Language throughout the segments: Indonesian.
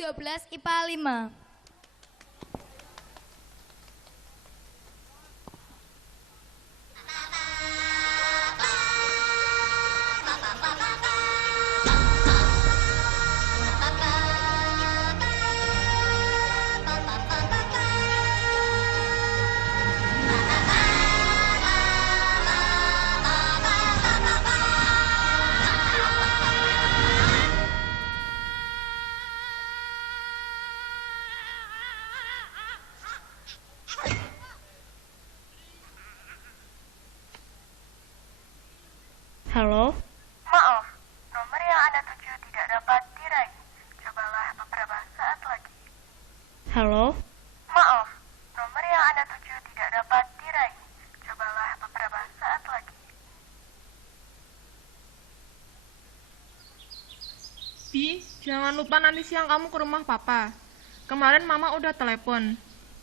12 IPA 5. Halo? Maaf, nomor yang Anda tuju tidak dapat diraih. Cobalah beberapa saat lagi. Halo? Maaf, nomor yang Anda tuju tidak dapat diraih. Cobalah beberapa saat lagi. Bi, jangan lupa nanti siang kamu ke rumah papa. Kemarin mama udah telepon.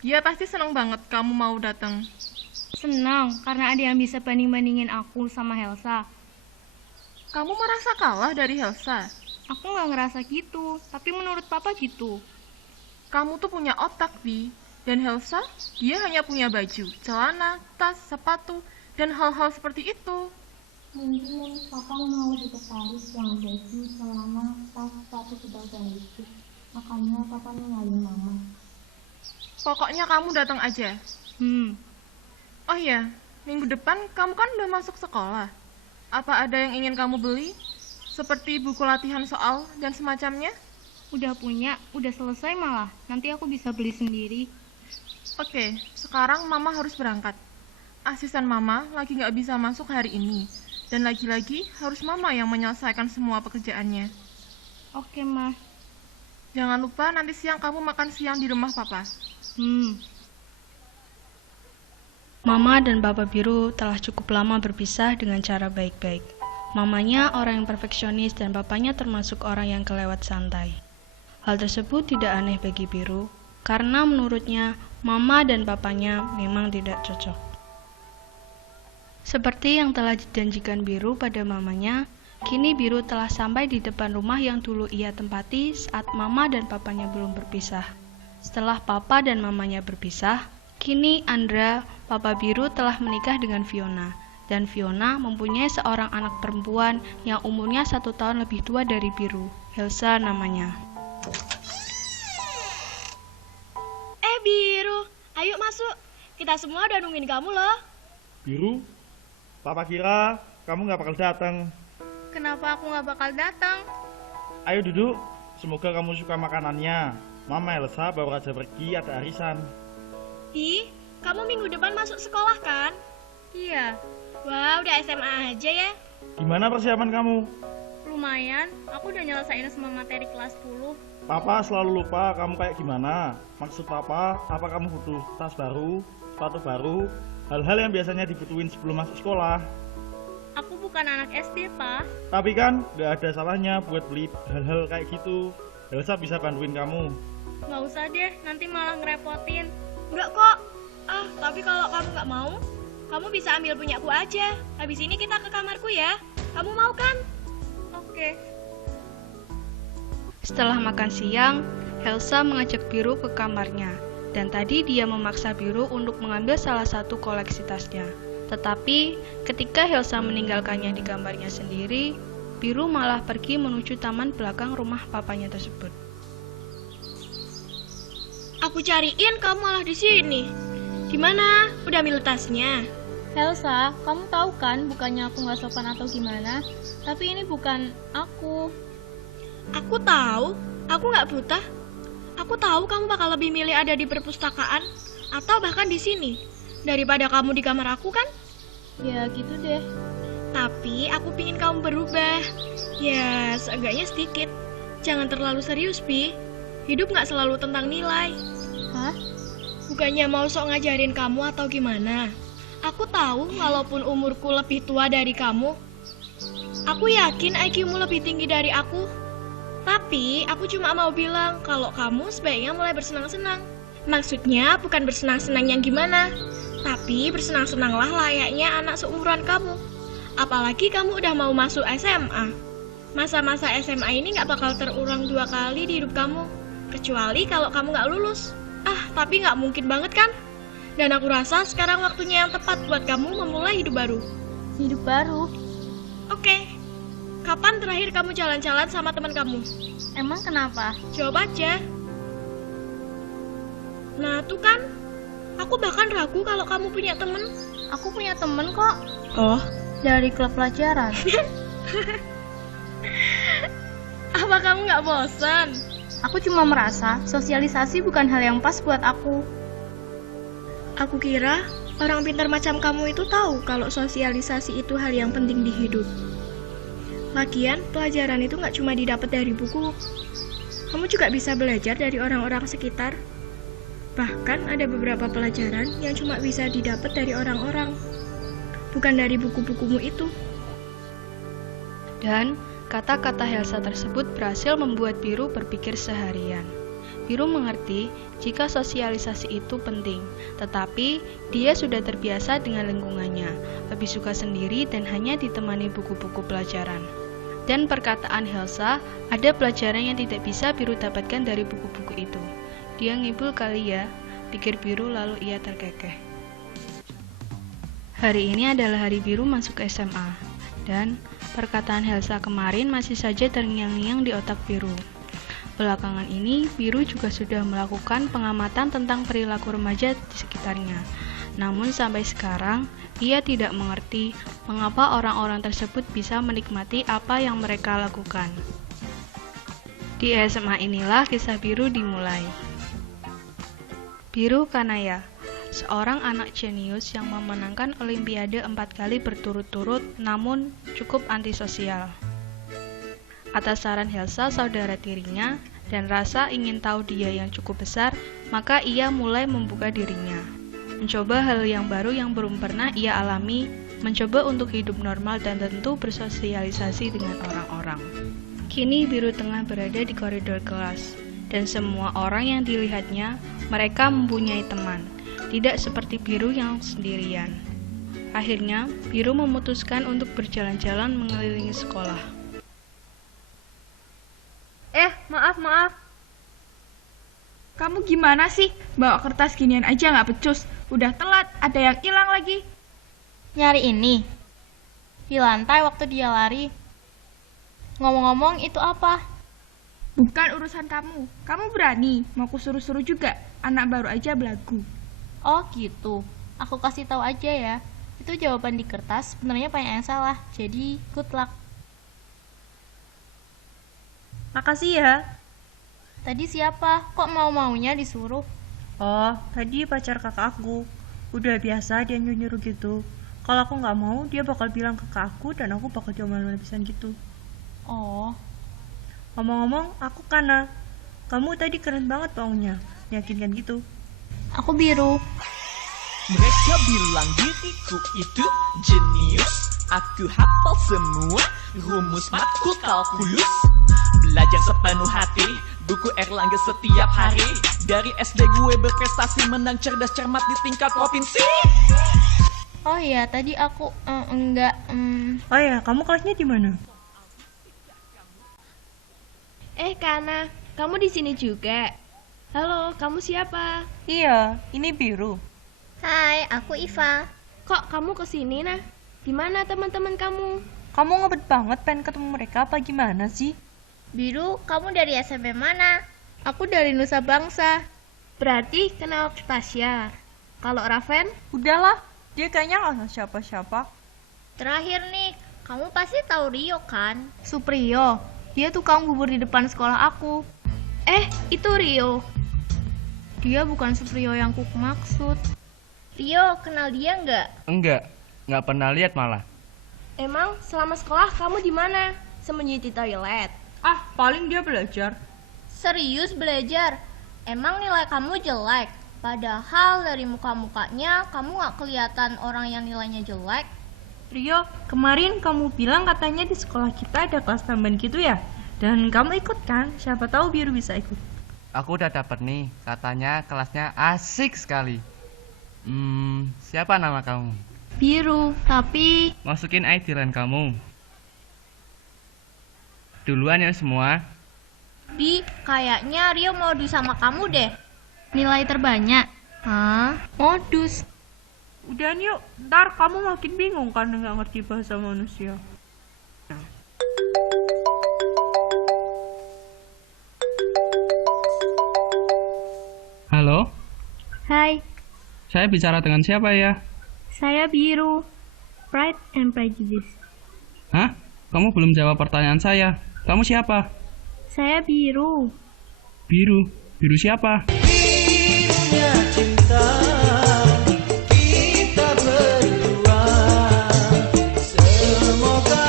Dia pasti seneng banget kamu mau datang. Senang, karena ada yang bisa banding-bandingin aku sama Helsa. Kamu merasa kalah dari Helsa? Aku nggak ngerasa gitu, tapi menurut papa gitu. Kamu tuh punya otak, Bi. Dan Helsa, dia hanya punya baju, celana, tas, sepatu, dan hal-hal seperti itu. Mungkin papa mau lebih tertarik dengan baju, celana, tas, sepatu, dan itu. Makanya papa ninggalin mama. Pokoknya kamu datang aja. Oh iya, minggu depan kamu kan udah masuk sekolah. Apa ada yang ingin kamu beli? Seperti buku latihan soal dan semacamnya? Udah punya, udah selesai malah. Nanti aku bisa beli sendiri. Oke, sekarang mama harus berangkat. Asisten mama lagi nggak bisa masuk hari ini. Dan lagi-lagi harus mama yang menyelesaikan semua pekerjaannya. Oke, Ma. Jangan lupa nanti siang kamu makan siang di rumah papa. Mama dan Papa Biru telah cukup lama berpisah dengan cara baik-baik. Mamanya orang yang perfeksionis dan papanya termasuk orang yang kelewat santai. Hal tersebut tidak aneh bagi Biru, karena menurutnya Mama dan papanya memang tidak cocok. Seperti yang telah dijanjikan Biru pada mamanya, kini Biru telah sampai di depan rumah yang dulu ia tempati saat Mama dan papanya belum berpisah. Setelah papa dan mamanya berpisah, kini Andra, Papa Biru telah menikah dengan Fiona, dan Fiona mempunyai seorang anak perempuan yang umurnya 1 tahun lebih tua dari Biru, Helsa namanya. Biru, ayo masuk. Kita semua udah nungguin kamu loh. Biru, papa kira kamu nggak bakal datang. Kenapa aku nggak bakal datang? Ayo duduk, semoga kamu suka makanannya. Mama Elsa baru aja pergi, ada arisan. Ih, kamu minggu depan masuk sekolah kan? Iya, Wah, udah SMA aja ya. Gimana persiapan kamu? lumayan. Aku udah nyelesain semua materi kelas 10. Papa selalu lupa kamu kayak gimana. Maksud papa, apa kamu butuh tas baru, sepatu baru, hal-hal yang biasanya dibutuhin sebelum masuk sekolah. Aku bukan anak SD, Pak. Tapi kan nggak ada salahnya buat beli hal-hal kayak gitu. Elsa bisa bantuin kamu. Nggak usah deh, nanti malah ngerepotin. Enggak kok. Tapi kalau kamu nggak mau, kamu bisa ambil punyaku aja. Habis ini kita ke kamarku ya. Kamu mau kan? Oke. Setelah makan siang, Helsa mengajak Biru ke kamarnya, dan tadi dia memaksa Biru untuk mengambil salah satu koleksi tasnya. Tetapi, ketika Helsa meninggalkannya di kamarnya sendiri, Biru malah pergi menuju taman belakang rumah papanya tersebut. Aku cariin kamu malah di sini. Gimana? Udah ambil tasnya? Elsa, kamu tahu kan bukannya aku nggak sopan atau gimana? Tapi ini bukan aku. Aku tahu. Aku nggak buta. Aku tahu kamu bakal lebih milih ada di perpustakaan atau bahkan di sini daripada kamu di kamar aku kan? Ya gitu deh. Tapi aku pingin kamu berubah. Ya, seenggaknya sedikit. Jangan terlalu serius, Bi. Hidup nggak selalu tentang nilai. Hah? Bukannya mau sok ngajarin kamu atau gimana? Aku tahu walaupun umurku lebih tua dari kamu. Aku yakin IQ-mu lebih tinggi dari aku. Tapi aku cuma mau bilang kalau kamu sebaiknya mulai bersenang-senang. Maksudnya bukan bersenang-senang yang gimana, tapi bersenang-senanglah layaknya anak seumuran kamu. Apalagi kamu udah mau masuk SMA. Masa-masa SMA ini gak bakal terulang 2 kali di hidup kamu. Kecuali kalau kamu nggak lulus. Tapi nggak mungkin banget kan? Dan aku rasa sekarang waktunya yang tepat buat kamu memulai hidup baru. Hidup baru? Oke. Kapan terakhir kamu jalan-jalan sama teman kamu? Emang kenapa? Jawab aja. Nah, tuh kan. Aku bahkan ragu kalau kamu punya teman. Aku punya temen kok. Oh, Dari klub pelajaran. apa kamu nggak bosan? Aku cuma merasa sosialisasi bukan hal yang pas buat aku. Aku kira orang pintar macam kamu itu tahu kalau sosialisasi itu hal yang penting di hidup. Lagian, pelajaran itu nggak cuma didapat dari buku. Kamu juga bisa belajar dari orang-orang sekitar. Bahkan ada beberapa pelajaran yang cuma bisa didapat dari orang-orang, bukan dari buku-bukumu itu. Dan kata-kata Helsa tersebut berhasil membuat Biru berpikir seharian. Biru mengerti jika sosialisasi itu penting, tetapi dia sudah terbiasa dengan lingkungannya, lebih suka sendiri dan hanya ditemani buku-buku pelajaran. Dan perkataan Helsa, ada pelajaran yang tidak bisa Biru dapatkan dari buku-buku itu. Dia ngibul kali ya, pikir Biru lalu ia terkekeh. Hari ini adalah hari Biru masuk ke SMA, dan perkataan Helsa kemarin masih saja terngiang-ngiang di otak Biru. Belakangan ini, Biru juga sudah melakukan pengamatan tentang perilaku remaja di sekitarnya. Namun sampai sekarang, ia tidak mengerti mengapa orang-orang tersebut bisa menikmati apa yang mereka lakukan. Di SMA inilah kisah Biru dimulai. Biru Kanaya, seorang anak jenius yang memenangkan Olimpiade 4 kali berturut-turut namun cukup antisosial. Atas saran Helsa, saudara tirinya, dan rasa ingin tahu dia yang cukup besar, maka ia mulai membuka dirinya. Mencoba hal yang baru yang belum pernah ia alami, mencoba untuk hidup normal dan tentu bersosialisasi dengan orang-orang. Kini Biru tengah berada di koridor kelas, dan semua orang yang dilihatnya, mereka mempunyai teman, tidak seperti Biru yang sendirian. Akhirnya, Biru memutuskan untuk berjalan-jalan mengelilingi sekolah. Maaf. Kamu gimana sih? Bawa kertas ginian aja nggak becus. Udah telat, ada yang hilang lagi. Nyari ini. Di lantai waktu dia lari. Ngomong-ngomong, itu apa? Bukan urusan kamu. Kamu berani, mau kusuruh-suruh juga. Anak baru aja belagu. Oh gitu. Aku kasih tahu aja ya. Itu jawaban di kertas, sebenarnya banyak yang salah. Jadi, good luck. Makasih ya. Tadi siapa? Kok mau-maunya disuruh? Oh, tadi pacar kakak aku. Udah biasa dia nyuruh gitu. Kalau aku nggak mau, dia bakal bilang ke kakak aku dan aku bakal diomelin habisan gitu. Oh, Ngomong-ngomong, aku Kana. Kamu tadi keren banget bohongnya. Yakin kan gitu? aku Biru. Mereka bilang diriku itu jenius. Aku hafal semua rumus matkul kalkulus. Belajar sepenuh hati, buku Erlangga setiap hari. Dari SD gue berprestasi, menang cerdas cermat di tingkat provinsi. Oh iya, tadi aku enggak. Oh ya, kamu kelasnya di mana? Kana, kamu di sini juga. Halo, kamu siapa? Iya, ini Biru. Hai, aku Iva. Kok kamu kesini, nah? Di mana teman-teman kamu? Kamu ngebet banget pengen ketemu mereka apa gimana sih? Biru, kamu dari SMP mana? Aku dari Nusa Bangsa. Berarti kenal Tasya. Kalau Raven? Udahlah, dia kayaknya nggak sama siapa-siapa. Terakhir nih, kamu pasti tahu Rio kan? Supriyo. Dia tukang bubur di depan sekolah aku. Itu Rio. Dia bukan Supriyo yang ku maksud. Rio, kenal dia nggak? Nggak pernah lihat malah. Emang selama sekolah kamu di mana? Sembunyi di toilet. Paling dia belajar. Serius belajar? Emang nilai kamu jelek? Padahal dari muka-mukanya kamu nggak kelihatan orang yang nilainya jelek. Rio, kemarin kamu bilang katanya di sekolah kita ada kelas tambahan gitu ya? Dan kamu ikut kan? Siapa tahu Biru bisa ikut. Aku udah dapet nih, katanya kelasnya asik sekali. Siapa nama kamu? Biru, tapi... Masukin ID line kamu. Duluan ya semua. Bi, kayaknya Rio modus sama kamu deh. Nilai terbanyak. Hah? Modus? Udah yuk, ntar kamu makin bingung karena nggak ngerti bahasa manusia. Halo, Hai, saya bicara dengan siapa ya? saya Biru. Pride and Prejudice. Hah? Kamu belum jawab pertanyaan saya. Kamu siapa? Saya Biru. Biru. Biru siapa? Birunya cinta kita berdua, semoga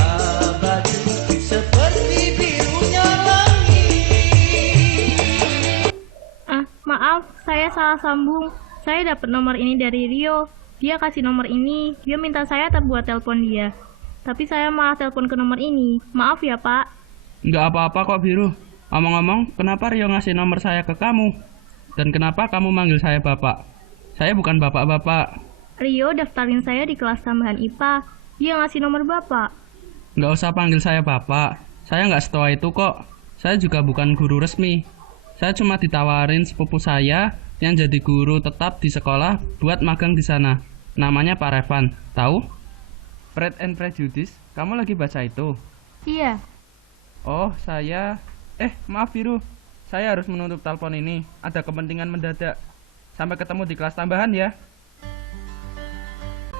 abadi seperti birunya langit. Maaf, saya salah sambung. Saya dapat nomor ini dari Rio. Dia kasih nomor ini. Dia minta saya buat telepon dia. Tapi saya malah telepon ke nomor ini. Maaf ya, Pak. Nggak apa-apa kok, Biru. Ngomong-ngomong, kenapa Rio ngasih nomor saya ke kamu? Dan kenapa kamu manggil saya Bapak? Saya bukan Bapak-Bapak. Rio daftarin saya di kelas tambahan IPA. Dia ngasih nomor Bapak. Nggak usah panggil saya Bapak. Saya nggak setua itu kok. Saya juga bukan guru resmi. Saya cuma ditawarin sepupu saya yang jadi guru tetap di sekolah buat magang di sana. Namanya Pak Revan. Tahu? Pride and Prejudice, kamu lagi baca itu? Iya. Oh, saya... maaf Biru. Saya harus menutup telepon ini. Ada kepentingan mendadak. Sampai ketemu di kelas tambahan ya.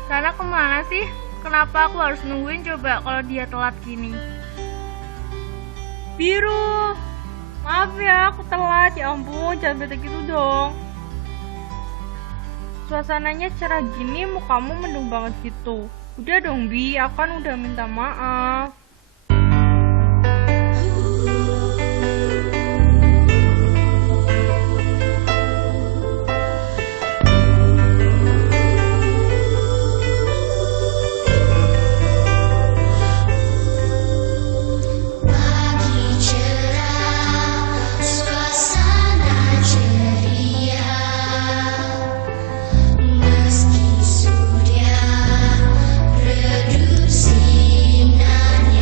Sana kemana sih? Kenapa aku harus nungguin coba kalau dia telat gini? Biru, maaf ya aku telat. Ya ampun, jangan bete gitu dong. Suasananya cerah gini, mukamu mendung banget gitu. Udah dong Bi, aku kan udah minta maaf. Meski sudah redup sinarnya.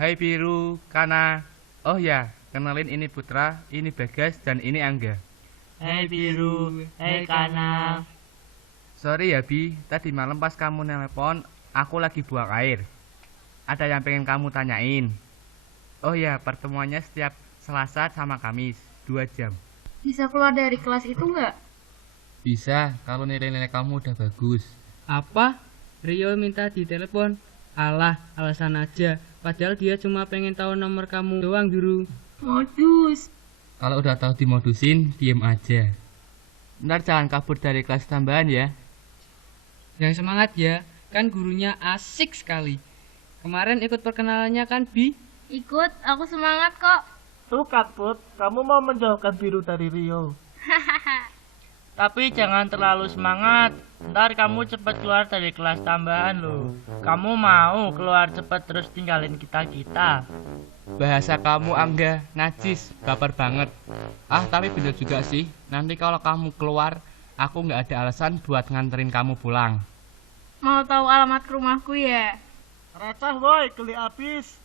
Hai Biru, Kana. Oh ya, kenalin ini Putra, ini Bagas, dan ini Angga. Hai Biru, hai Kana. Sorry ya Bi, tadi malam pas kamu nelpon, aku lagi buang air. Ada yang pengen kamu tanyain. Oh ya, pertemuannya setiap Selasa sama Kamis, 2 jam. Bisa keluar dari kelas itu nggak? Bisa, kalau nilai-nilai kamu udah bagus. Apa? Rio minta ditelepon? Alah, alasan aja. Padahal dia cuma pengen tahu nomor kamu doang, Guru. Modus. Kalau udah tahu dimodusin, diem aja. Ntar jangan kabur dari kelas tambahan ya. Yang semangat ya, kan gurunya asik sekali. Kemarin ikut perkenalannya kan, Bi? Ikut, aku semangat kok. Tuh Kak Put, kamu mau menjauhkan Biru dari Rio. Tapi jangan terlalu semangat, ntar kamu cepat keluar dari kelas tambahan loh. Kamu mau keluar cepat terus tinggalin kita-kita. Bahasa kamu Angga, najis, baper banget. Ah, tapi bener juga sih, nanti kalau kamu keluar, aku nggak ada alasan buat nganterin kamu pulang. Mau tahu alamat rumahku ya? Receh boy, geli abis.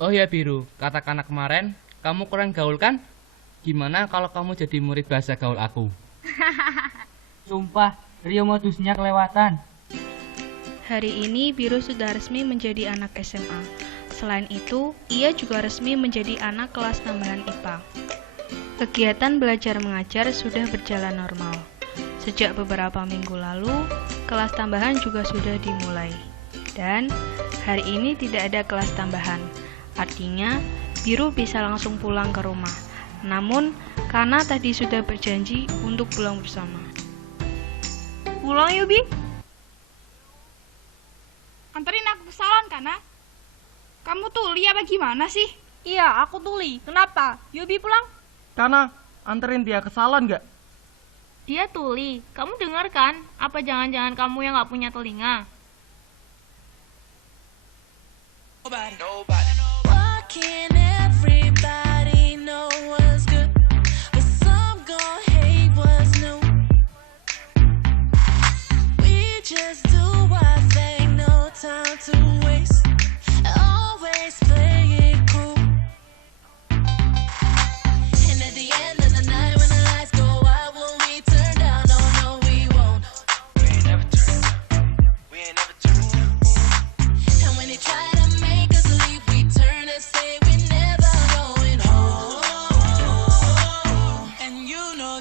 Oh ya Biru, kata Kana kemarin, kamu kurang gaul kan? Gimana kalau kamu jadi murid bahasa gaul aku? Sumpah, Rio modusnya kelewatan. Hari ini Biru sudah resmi menjadi anak SMA. Selain itu, ia juga resmi menjadi anak kelas tambahan IPA. Kegiatan belajar mengajar sudah berjalan normal. Sejak beberapa minggu lalu, kelas tambahan juga sudah dimulai. Dan hari ini tidak ada kelas tambahan. Artinya, Biru bisa langsung pulang ke rumah. Namun, Kana tadi sudah berjanji untuk pulang bersama. Pulang yuk, Bi. Anterin aku ke salon, Kana. Kamu tuli apa gimana sih? Iya, aku tuli. Kenapa? Yuk, Bi, pulang. Kana, anterin dia ke salon nggak? Dia tuli. Kamu dengar kan? Apa jangan-jangan kamu yang nggak punya telinga?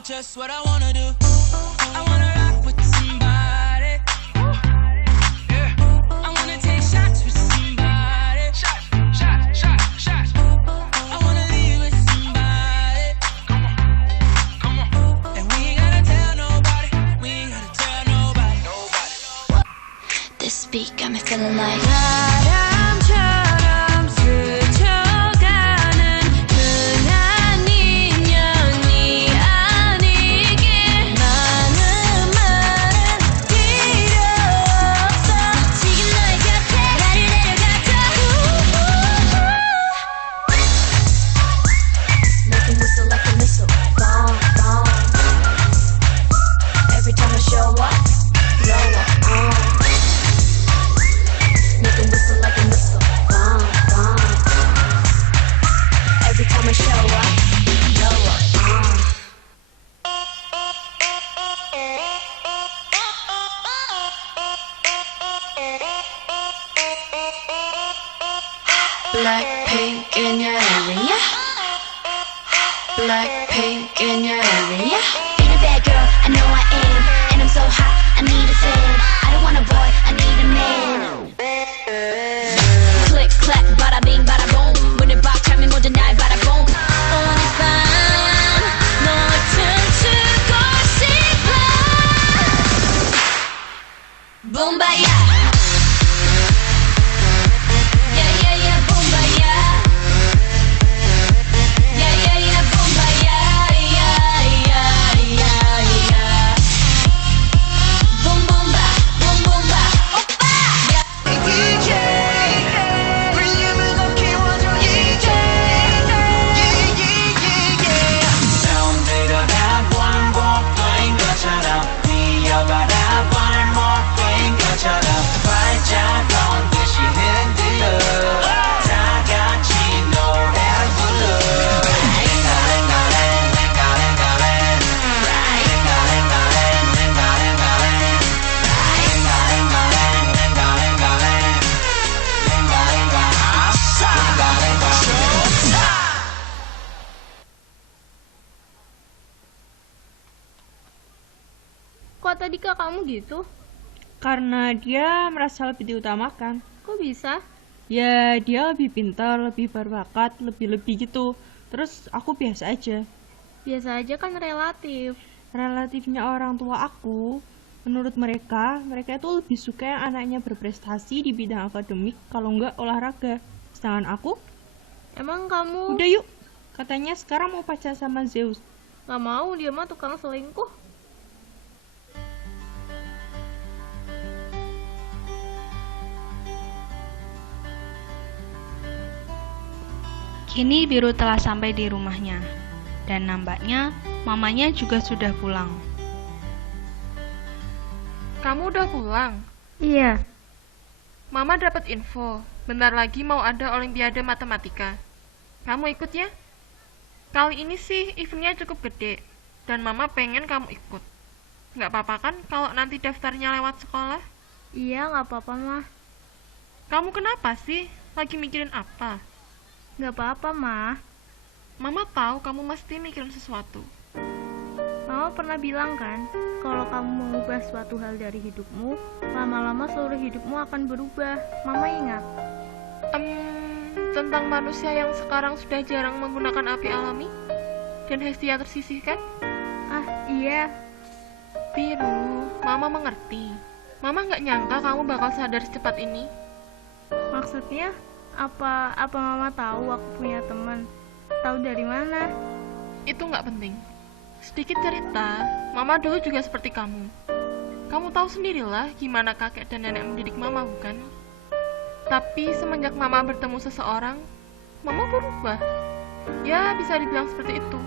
Just what I wanna do. I wanna rock with somebody. Yeah. I wanna take shots with somebody. Shot. I wanna leave with somebody. Come on. And we ain't gotta tell nobody. This beat got me feeling like. Blackpink in your area. Blackpink in your area. Ain't a bad girl, I know I am. And I'm so hot, I need a fan. I don't want a boy, I need a man. Click, clack, bada bing, bada boom. When it back, time more than night, bada boom. 오늘 밤 너 춤추고 싶어. Boombayah. Boom boom ba, tadi kakakmu gitu? Karena dia merasa lebih diutamakan. Kok bisa? Ya, dia lebih pintar, lebih berbakat, lebih-lebih gitu. Terus aku biasa aja. Biasa aja kan relatif. Relatifnya orang tua aku, menurut mereka itu lebih suka yang anaknya berprestasi di bidang akademik kalau enggak olahraga. Sedangkan aku, emang kamu... udah yuk, katanya sekarang mau pacar sama Zeus. Gak mau, dia mah tukang selingkuh. Kini Biru telah sampai di rumahnya, dan nampaknya mamanya juga sudah pulang. Kamu udah pulang? Iya. Mama dapat info, bentar lagi mau ada Olimpiade Matematika. Kamu ikut ya? Kali ini sih eventnya cukup gede, dan Mama pengen kamu ikut. Nggak apa-apa kan kalau nanti daftarnya lewat sekolah? Iya, nggak apa-apa mah. Kamu kenapa sih? Lagi mikirin apa? Nggak apa-apa mah. Mama tahu kamu mesti mikirin sesuatu. Mama pernah bilang kan, kalau kamu mengubah suatu hal dari hidupmu, lama-lama seluruh hidupmu akan berubah. Mama ingat. Tentang manusia yang sekarang sudah jarang menggunakan api alami dan Hestia tersisihkan? Ah, iya. Biru, Mama mengerti. Mama nggak nyangka kamu bakal sadar secepat ini. Maksudnya, apa Mama tahu aku punya teman? Tahu dari mana? Itu nggak penting. Sedikit cerita, Mama dulu juga seperti kamu. Kamu tahu sendirilah gimana kakek dan nenek mendidik Mama, bukan? Tapi semenjak Mama bertemu seseorang, Mama berubah. Ya, bisa dibilang seperti itu.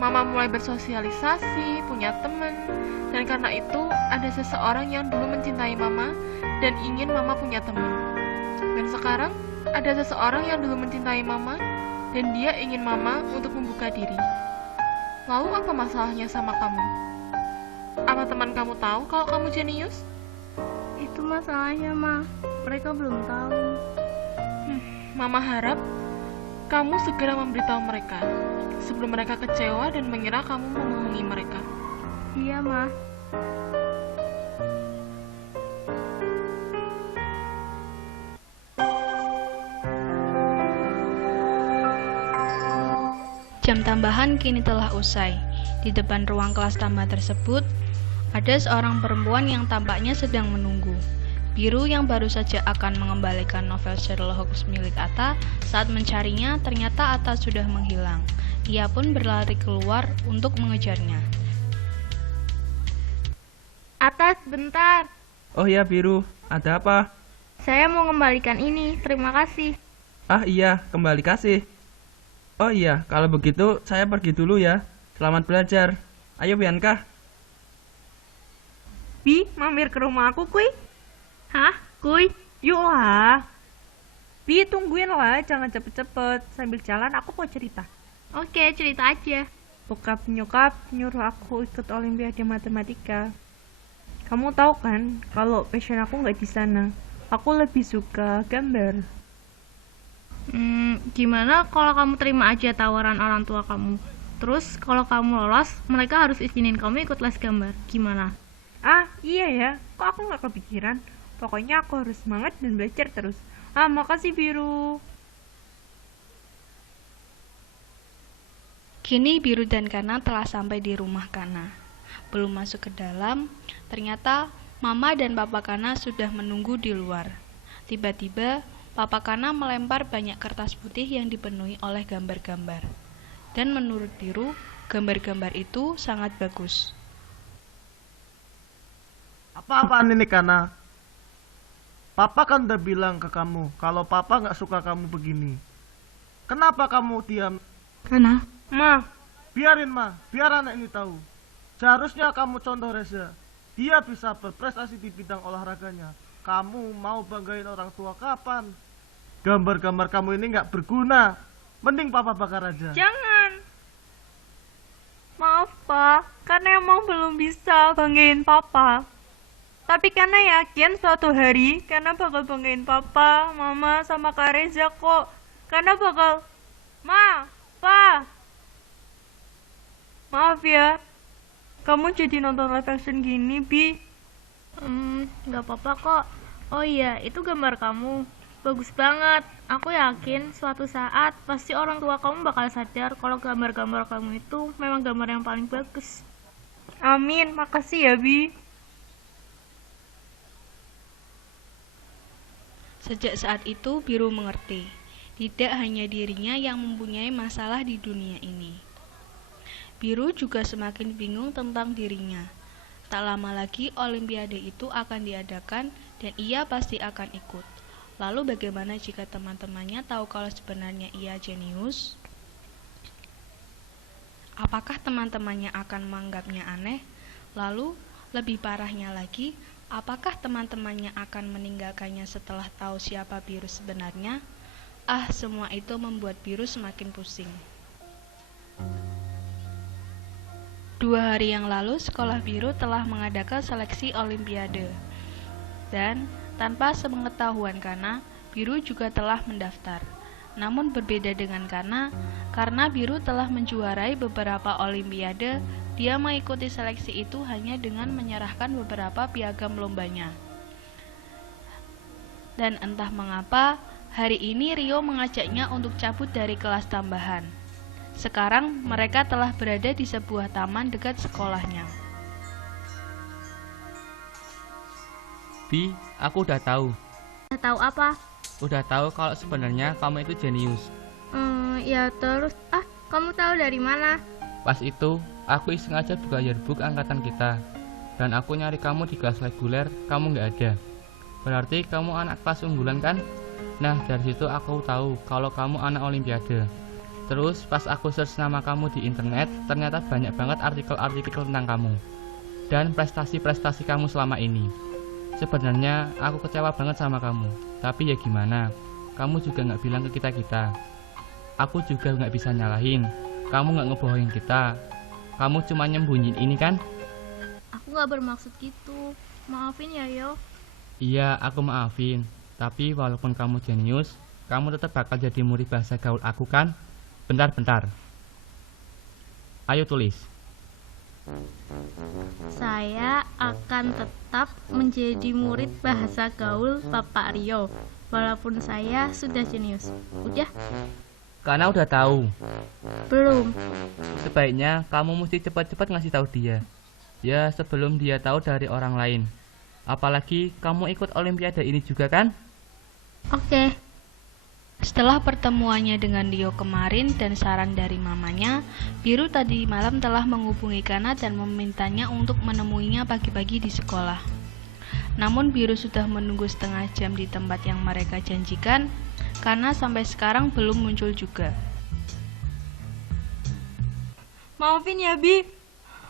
Mama mulai bersosialisasi, punya teman, dan karena itu ada seseorang yang dulu mencintai Mama dan ingin Mama punya teman. Dan sekarang ada seseorang yang dulu mencintai Mama dan dia ingin Mama untuk membuka diri. Lalu apa masalahnya sama kamu? Apa teman kamu tahu kalau kamu jenius? Itu masalahnya, Ma. Mereka belum tahu. Mama harap kamu segera memberitahu mereka sebelum mereka kecewa dan mengira kamu membohongi mereka. Iya, Ma. Jam tambahan kini telah usai. Di depan ruang kelas tambah tersebut, ada seorang perempuan yang tampaknya sedang menunggu. Biru yang baru saja akan mengembalikan novel Sherlock Holmes milik Atta, saat mencarinya ternyata Atta sudah menghilang. Ia pun berlari keluar untuk mengejarnya. Atta, sebentar. Oh ya Biru, ada apa? Saya mau mengembalikan ini, terima kasih. Ah iya, kembali kasih. Oh iya, kalau begitu saya pergi dulu ya. Selamat belajar. Ayo Bianca. Bi, mampir ke rumah aku, kuy. Hah? Kuy? Yuk lah. Bi, tungguin lah, jangan cepet-cepet. Sambil jalan aku mau cerita. Oke, cerita aja. Bokap nyokap nyuruh aku ikut Olimpiade Matematika. Kamu tahu kan, kalau passion aku nggak di sana. Aku lebih suka gambar. Gimana kalau kamu terima aja tawaran orang tua kamu? Terus kalau kamu lolos, mereka harus izinin kamu ikut les gambar. Gimana? Ah, iya ya. Kok aku nggak kepikiran? Pokoknya aku harus semangat dan belajar terus. Ah, makasih Biru. Kini Biru dan Kana telah sampai di rumah Kana. Belum masuk ke dalam, ternyata Mama dan Papa Kana sudah menunggu di luar. Tiba-tiba, Papa Kana melempar banyak kertas putih yang dipenuhi oleh gambar-gambar. Dan menurut Biru, gambar-gambar itu sangat bagus. Apa-apaan ini Kana? Papa kan udah bilang ke kamu kalau Papa nggak suka kamu begini. Kenapa kamu diam? Kana? Ma. Biarin Ma, biar anak ini tahu. Seharusnya kamu contoh Reza. Dia bisa berprestasi di bidang olahraganya. Kamu mau banggain orang tua kapan? Gambar-gambar kamu ini nggak berguna. Mending Papa bakar aja. Jangan. Maaf Pak, karena emang belum bisa banggain Papa. Tapi karena yakin suatu hari karena bakal banggain Papa, Mama, sama Kak Reza kok. Karena bakal... Ma, Pa. Maaf ya. kamu jadi nonton live action gini, Bi? Nggak apa-apa kok. Oh iya, itu gambar kamu. Bagus banget. Aku yakin suatu saat pasti orang tua kamu bakal sadar kalau gambar-gambar kamu itu memang gambar yang paling bagus. Amin, makasih ya, Bi. Sejak saat itu, Biru mengerti. Tidak hanya dirinya yang mempunyai masalah di dunia ini. Biru juga semakin bingung tentang dirinya. Tak lama lagi Olimpiade itu akan diadakan dan ia pasti akan ikut. Lalu bagaimana jika teman-temannya tahu kalau sebenarnya ia jenius? Apakah teman-temannya akan menganggapnya aneh? Lalu, lebih parahnya lagi, apakah teman-temannya akan meninggalkannya setelah tahu siapa Biru sebenarnya? Semua itu membuat Biru semakin pusing. 2 hari yang lalu, sekolah Biru telah mengadakan seleksi Olimpiade. Dan, tanpa sepengetahuan Kana, Biru juga telah mendaftar. Namun berbeda dengan Kana, karena Biru telah menjuarai beberapa Olimpiade, dia mengikuti seleksi itu hanya dengan menyerahkan beberapa piagam lombanya. Dan entah mengapa, hari ini Rio mengajaknya untuk cabut dari kelas tambahan. Sekarang mereka telah berada di sebuah taman dekat sekolahnya. Bi, aku udah tahu. Udah tahu apa? Udah tahu kalau sebenarnya kamu itu jenius. Ya terus, kamu tahu dari mana? Pas itu, aku iseng aja buka yearbook angkatan kita. Dan aku nyari kamu di kelas reguler, kamu nggak ada. Berarti kamu anak kelas unggulan kan? Nah, dari situ aku tahu kalau kamu anak Olimpiade. Terus pas aku search nama kamu di internet, ternyata banyak banget artikel-artikel tentang kamu dan prestasi-prestasi kamu selama ini. Sebenarnya aku kecewa banget sama kamu, tapi ya gimana, kamu juga nggak bilang ke kita-kita. Aku juga nggak bisa nyalahin, kamu nggak ngebohongin kita. Kamu cuma nyembunyiin ini kan? Aku nggak bermaksud gitu, maafin ya Yo. Iya, aku maafin, tapi walaupun kamu jenius, kamu tetap bakal jadi murid bahasa gaul aku kan? Bentar. Ayo tulis. Saya akan tetap menjadi murid bahasa gaul Bapak Rio, walaupun saya sudah jenius. Udah? Karena udah tahu. Belum. Sebaiknya kamu mesti cepat-cepat ngasih tahu dia. Ya, sebelum dia tahu dari orang lain. Apalagi kamu ikut Olimpiade ini juga kan? Oke. Setelah pertemuannya dengan Rio kemarin dan saran dari mamanya, Biru tadi malam telah menghubungi Kana dan memintanya untuk menemuinya pagi-pagi di sekolah. Namun Biru sudah menunggu setengah jam di tempat yang mereka janjikan, karena sampai sekarang belum muncul juga. Maafin ya, Bi.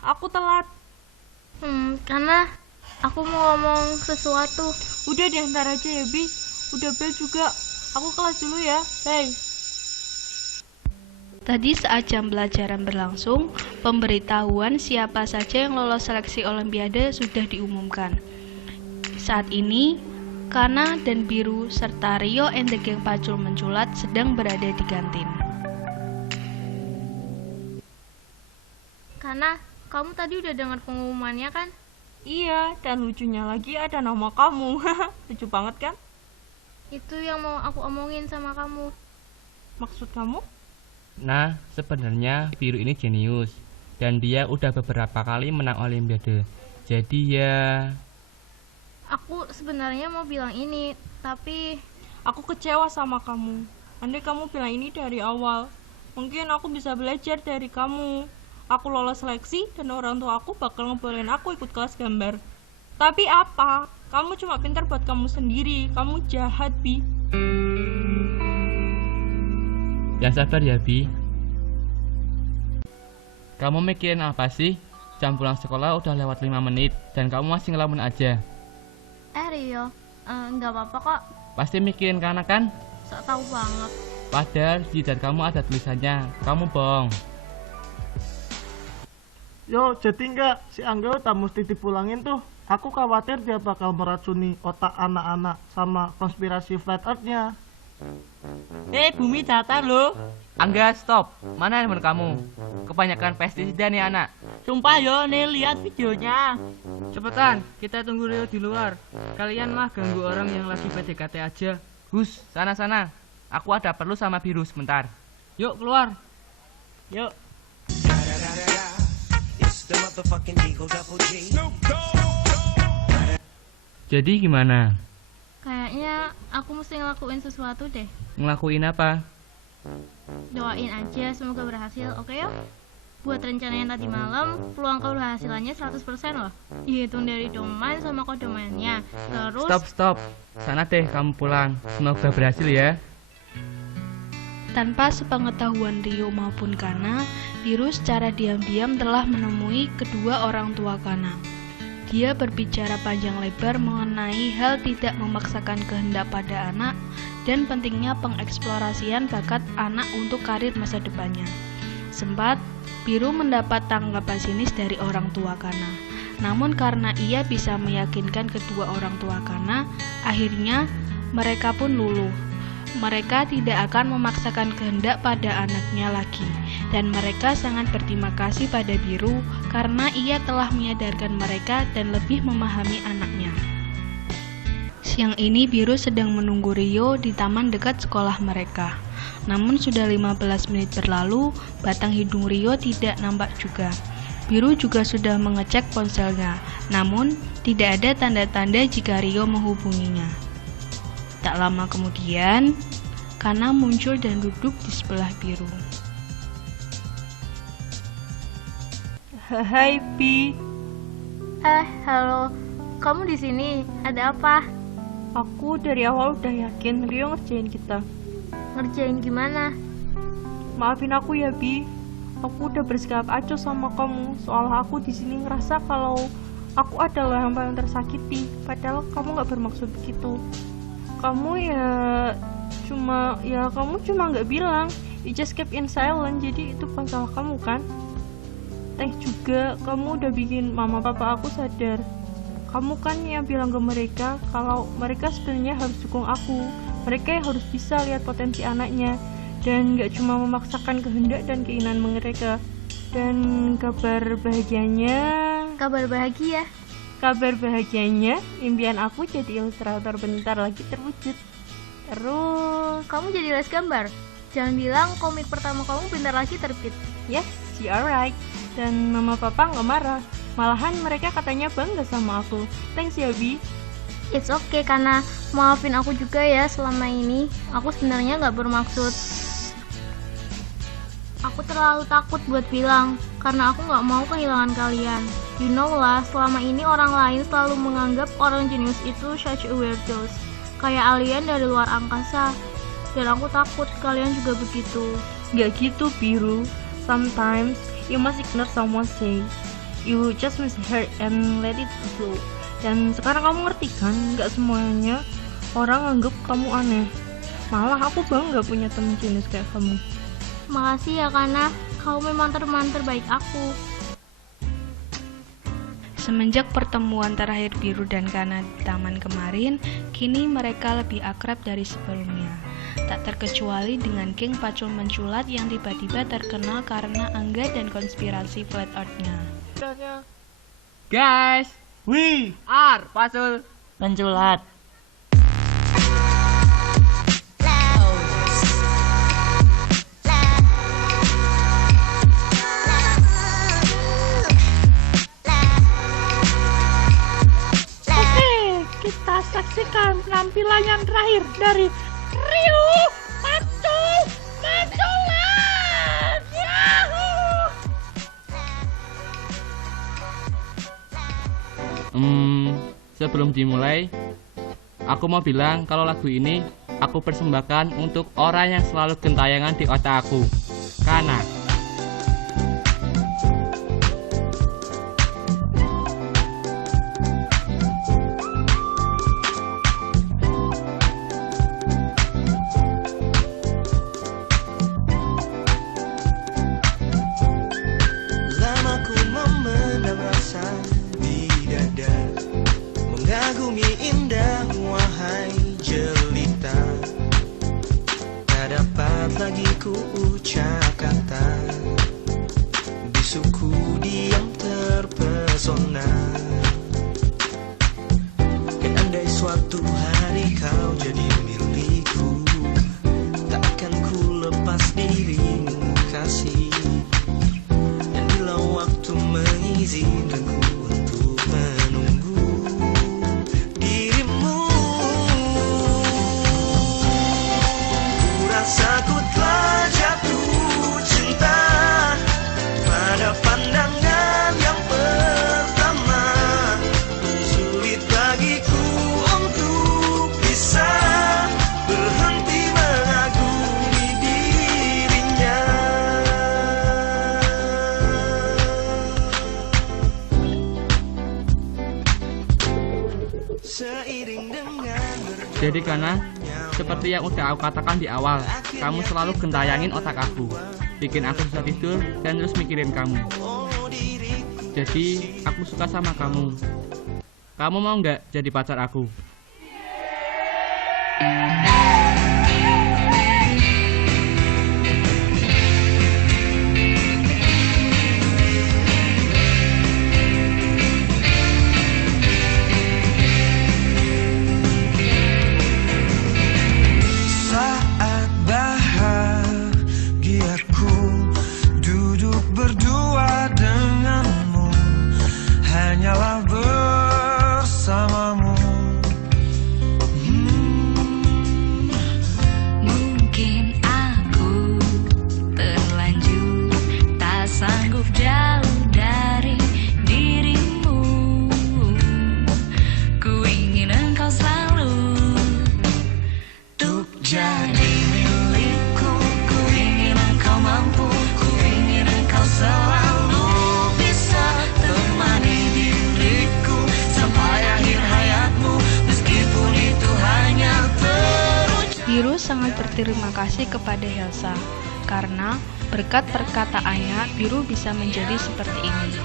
Aku telat. Karena aku mau ngomong sesuatu. Udah deh, ntar aja ya, Bi. Udah bel juga. Aku kelas dulu ya, bye. Tadi saat jam pelajaran berlangsung, pemberitahuan siapa saja yang lolos seleksi Olimpiade sudah diumumkan. Saat ini, Kana dan Biru serta Rio and the Gang Pacul Menculat sedang berada di kantin. Kana, kamu tadi udah dengar pengumumannya kan? Iya, dan lucunya lagi ada nama kamu. Lucu banget kan? Itu yang mau aku omongin sama kamu. Maksud kamu? Nah, sebenarnya Biru ini jenius dan dia udah beberapa kali menang Olimpiade. Jadi ya, aku sebenarnya mau bilang ini, tapi aku kecewa sama kamu. Andai kamu bilang ini dari awal, mungkin aku bisa belajar dari kamu. Aku lolos seleksi dan orang tua aku bakal ngebolehin aku ikut kelas gambar. Tapi apa? Kamu cuma pintar buat kamu sendiri. Kamu jahat, Bi. yang sabar ya, Bi. Kamu mikirin apa sih? Jam pulang sekolah udah lewat 5 menit dan kamu masih ngelamun aja. Rio, nggak apa-apa kok. Pasti mikirin Kana kan? Sok tahu banget. Padahal di dan kamu ada tulisannya. Kamu bohong. Yo, jadi enggak si Angga tak mesti dipulangin tuh. Aku khawatir dia bakal meracuni otak anak-anak sama konspirasi flat earth-nya. Bumi datar loh. Angga, stop. Mana handphone kamu? Kebanyakan pestisida nih anak. Sumpah yo, nih lihat videonya. Cepetan, kita tunggu Rio di luar. Kalian mah ganggu orang yang lagi PDKT aja. Gus, sana-sana. Aku ada perlu sama Biru sebentar. Yuk, keluar. Yuk. Jadi gimana? Kayaknya aku mesti ngelakuin sesuatu deh. Ngelakuin apa? Doain aja semoga berhasil, oke yuk? Buat rencana yang tadi malam, peluang keberhasilannya 100% loh. Dihitung dari domain sama kode mainnya. Terus Stop. Sana deh kamu pulang. Semoga berhasil ya. Tanpa sepengetahuan Rio maupun Kana, Biru secara diam-diam telah menemui kedua orang tua Kana. Dia berbicara panjang lebar mengenai hal tidak memaksakan kehendak pada anak dan pentingnya pengeksplorasian bakat anak untuk karir masa depannya. Sempat, Biru mendapat tanggapan sinis dari orang tua Kana. Namun karena ia bisa meyakinkan kedua orang tua Kana, akhirnya mereka pun luluh. Mereka tidak akan memaksakan kehendak pada anaknya lagi, dan mereka sangat berterima kasih pada Biru karena ia telah menyadarkan mereka dan lebih memahami anaknya. Siang ini Biru sedang menunggu Rio di taman dekat sekolah mereka. Namun sudah 15 menit berlalu, batang hidung Rio tidak nampak juga. Biru juga sudah mengecek ponselnya, namun tidak ada tanda-tanda jika Rio menghubunginya. Tak lama kemudian, Kana muncul dan duduk di sebelah Biru. Hai, Bi. Halo. Kamu di sini? Ada apa? Aku dari awal udah yakin Rio ngerjain kita. Ngerjain gimana? Maafin aku ya, Bi. Aku udah bersikap acuh sama kamu. Soalnya aku di sini ngerasa kalau aku adalah yang paling tersakiti. Padahal kamu nggak bermaksud begitu. Kamu kamu cuma nggak bilang. You just kept in silent. Jadi itu bukan salah kamu kan? Thanks juga kamu udah bikin mama papa aku sadar. Kamu kan yang bilang ke mereka kalau mereka sebenarnya harus dukung aku. Mereka yang harus bisa lihat potensi anaknya dan nggak cuma memaksakan kehendak dan keinginan mereka. Dan kabar bahagianya, impian aku jadi ilustrator bentar lagi terwujud. Terus kamu jadi les gambar? Jangan bilang komik pertama kamu bentar lagi terbit. Yes, you are right. Dan mama papa nggak marah. Malahan mereka katanya bangga sama aku. Thanks ya, Bi. It's okay, karena maafin aku juga ya selama ini. Aku sebenarnya nggak bermaksud. Aku terlalu takut buat bilang, karena aku nggak mau kehilangan kalian. You know lah, selama ini orang lain selalu menganggap orang jenius itu such a weirdos, kayak alien dari luar angkasa. Dan aku takut kalian juga begitu. Gak gitu, Biru. Sometimes you must ignore someone say. You just misheard and let it flow. Dan sekarang kamu ngerti kan, gak semuanya orang anggap kamu aneh. Malah aku bangga punya temen jenius kayak kamu. Makasih ya, Kana. Kau memang teman terbaik aku. Semenjak pertemuan terakhir Biru dan Kana di taman kemarin, kini mereka lebih akrab dari sebelumnya. Tak terkecuali dengan geng pacul menculat yang tiba-tiba terkenal karena Angga dan konspirasi flat earth-nya. Guys, pacul menculat. Kita saksikan penampilan yang terakhir dari Rio Pacul Menculat. Yahoo! Sebelum dimulai, aku mau bilang kalau lagu ini aku persembahkan untuk orang yang selalu gentayangan di otak aku, Kana. lagi ku ucap kata, bisuku diam terpesona. Andai suatu hari kau jadi milikku, takkan ku lepas dirimu kasih. Dan bila waktu mengizinkanku untuk menunggu dirimu, ku rasa ku telah jatuh cinta pada pandangan yang pertama. Sulit bagiku untuk bisa berhenti mengagumi dirinya. Seiring dengan Jadi karena seperti yang udah aku katakan di awal, kamu selalu gentayangin otak aku, bikin aku susah tidur dan terus mikirin kamu. Jadi aku suka sama kamu. Kamu mau nggak jadi pacar aku? saat bahagiaku duduk berdua denganmu, hanyalah bersamamu. Mungkin aku terlanjur tak sanggup jauh dari dirimu. Ku ingin engkau selalu untuk jadi milikku. Ku ingin engkau mampu, ku ingin engkau selalu bisa temani diriku sampai akhir hayatmu, meskipun itu hanya terucap. Biru sangat berterima kasih kepada Helsa karena berkat perkataannya Biru bisa menjadi seperti ini.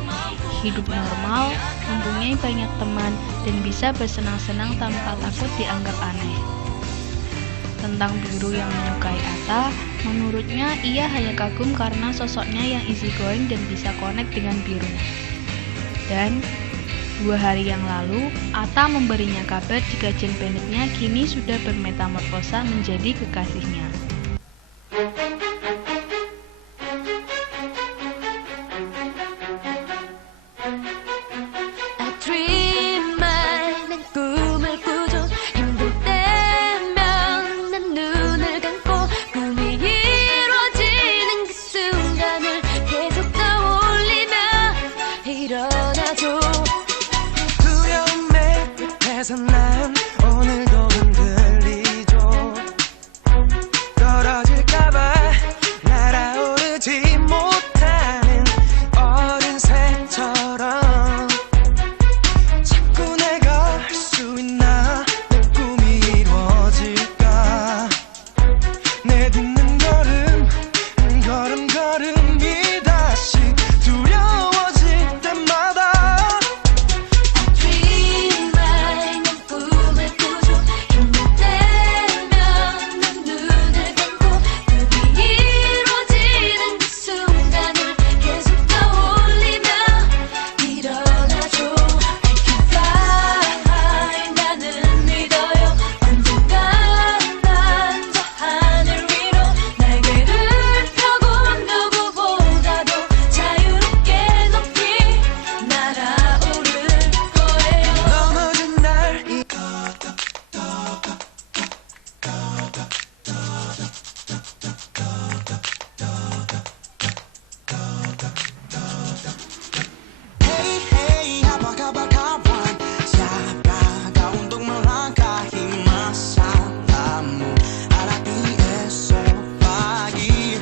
Hidup normal, mempunyai banyak teman, dan bisa bersenang-senang tanpa takut dianggap aneh. Tentang Biru yang menyukai Atta, menurutnya ia hanya kagum karena sosoknya yang easygoing dan bisa connect dengan Biru. Dan 2 hari yang lalu, Atta memberinya kabar jika Jane Bennett-nya kini sudah bermetamorfosa menjadi kekasihnya. Dream만 난 꿈을 꾸죠. 힘들 때면 난 눈을 감고 꿈이 이루어지는 그 순간을 계속 떠올리며 일어나죠. 두려움의 끝에서 난 오늘도 흔들리죠. 떨어질까봐 날아오르지 못하는 어린 새처럼 자꾸 내가 할 수 있나, 내 꿈이 이루어질까. 내딛는 걸음걸음이 다시 두려워질 때마다 Dream만 난 꿈을 꾸죠. 힘들 때면 난 눈을 감고 꿈이 이루어지는 그 순간을 계속 떠올리며 일어나죠. I can fly, 나는 믿어요. 언젠간 난 저 하늘 위로 날개를 펴고 누구보다도 자유롭게 높이 날아오를 거예요. 넘어진 날 Hey hey, apa kabar kawan? Siapkah kau untuk melangkahi masalahmu? Hadapi esok pagi.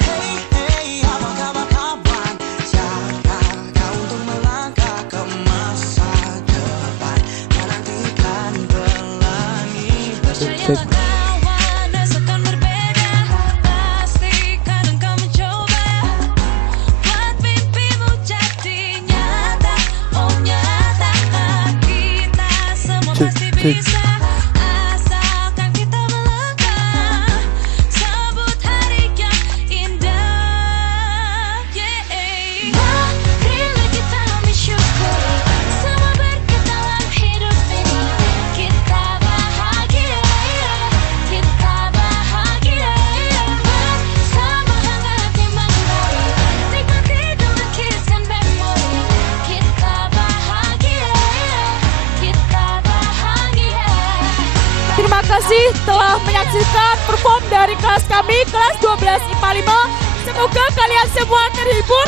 Hey hey, apa kabar kawan? Siapkah kau untuk melangkah ke masa depan, menantikan pelangi. Percayalah kawan, rasakan berbeda. Pastikan engkau mencoba buat mimpimu jadi nyata. Oh nyata, kita semua pasti bisa asalkan kita melangkah. Sebut terima kasih telah menyaksikan perform dari kelas kami, kelas 12 IPA 5. Semoga kalian semua terhibur